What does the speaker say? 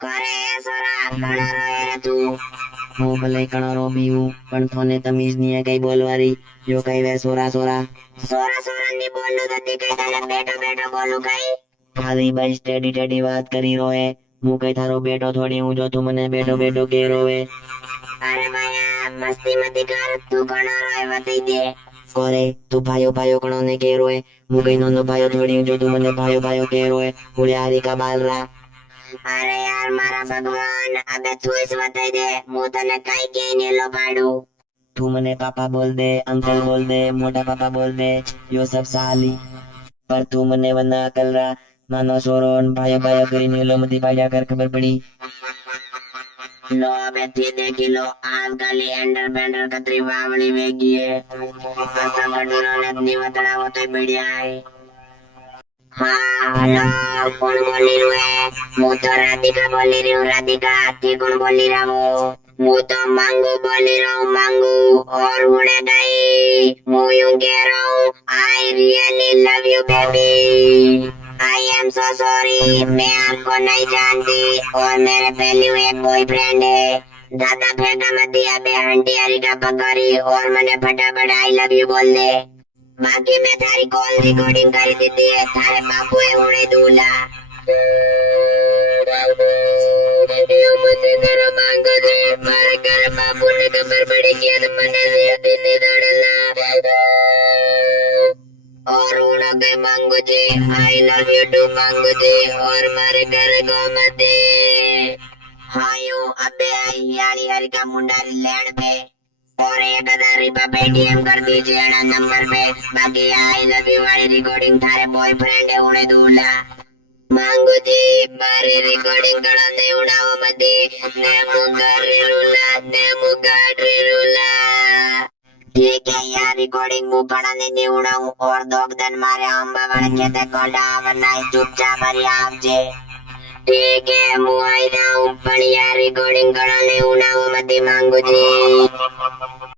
કરે સોરા કણરો એ તું હું ભલે કણરો બી હું પણ થોને તમીઝ નહીં હે કઈ બોલવારી જો કઈ વે સોરા સોરા સોરા સોરા ની બોલું તતી કઈ તને બેઠો બેઠો બોલું કઈ ખાલી ભાઈ સ્ટેડી ટેડી વાત કરી રોએ હું કઈ થારો બેટો થોડી હું જો તું મને બેટો બેટો કે રોવે અરે ભાયા મસ્તી મતી કર તું કણરો એ વતી દે કોરે તું ભાયો ભાયો કણો ને કે રોએ હું કઈ નોનો ભાયો થોડી હું જો તું મને ભાયો ભાયો કે રોએ હુળિયારી કા બાલરા અરે યાર મારા ભગવાન અબે તું જ વતાઈ દે હું તને કઈ કે નેલો પાડું તું મને પાપા બોલ દે અંકલ બોલ દે મોટા પાપા બોલ દે યો સબ સાલી પર તું મને વના કલરા નાનો સોરો ને ભાયો ભાયો કરીને લો મતી પાડ્યા કર ખબર પડી લો અબે થી દેખી લો આજકાલી એન્ડર બેન્ડર કતરી વાવળી વેગી હે અસા ગડુરો ને ની વતડાવો તો બઢિયા હા હેલો કોણ બોલી રહ્યું હે હું તો રાધિકા બોલી રહી हूँ राधिका थी कौन बोली रहा हूँ હું તો માંગू बोली रहा हूँ मांगू और हुणे गई હું यूं कह रहा हूँ I really love you baby I am so sorry मैं आपको नहीं जानती और मेरे पहले एक बॉयफ्रेंड है दादा फेंका मती अबे आंटी हरिका पकड़ी और मैंने फटाफट आई लव यू बोल दे बाकी मैं थारी कॉल रिकॉर्डिंग करी दी है थारे बापू है उड़े दूल्हा यो मुझे घर मांगो दे मारे घर बापू ने खबर पड़ी कि तो मने जीती नहीं दड़ला और उनो के मांगो जी आई लव यू टू मांगो जी और मारे घर को मती हाँ यूं अबे आई यानी हरी का मुंडारी लैंड पे और 1000 रुपया पेटीएम कर दीजिए ना नंबर पे बाकी आई लव यू वाली रिकॉर्डिंग थारे बॉयफ्रेंड है उन्हें दूल्हा मांगू जी मारी रिकॉर्डिंग करो नहीं उड़ाओ मती ने मुगारी रूला ठीक है यार रिकॉर्डिंग मुंह कड़ा नहीं उड़ाऊं और दोगदन मारे अंबा वाले खेते कोड़ा वरना चुपचाप भरी आपजे ठीक है मुंह आई जाऊं पर यार रिकॉर्डिंग कड़ा नहीं उड़ाओ मती मांगू जी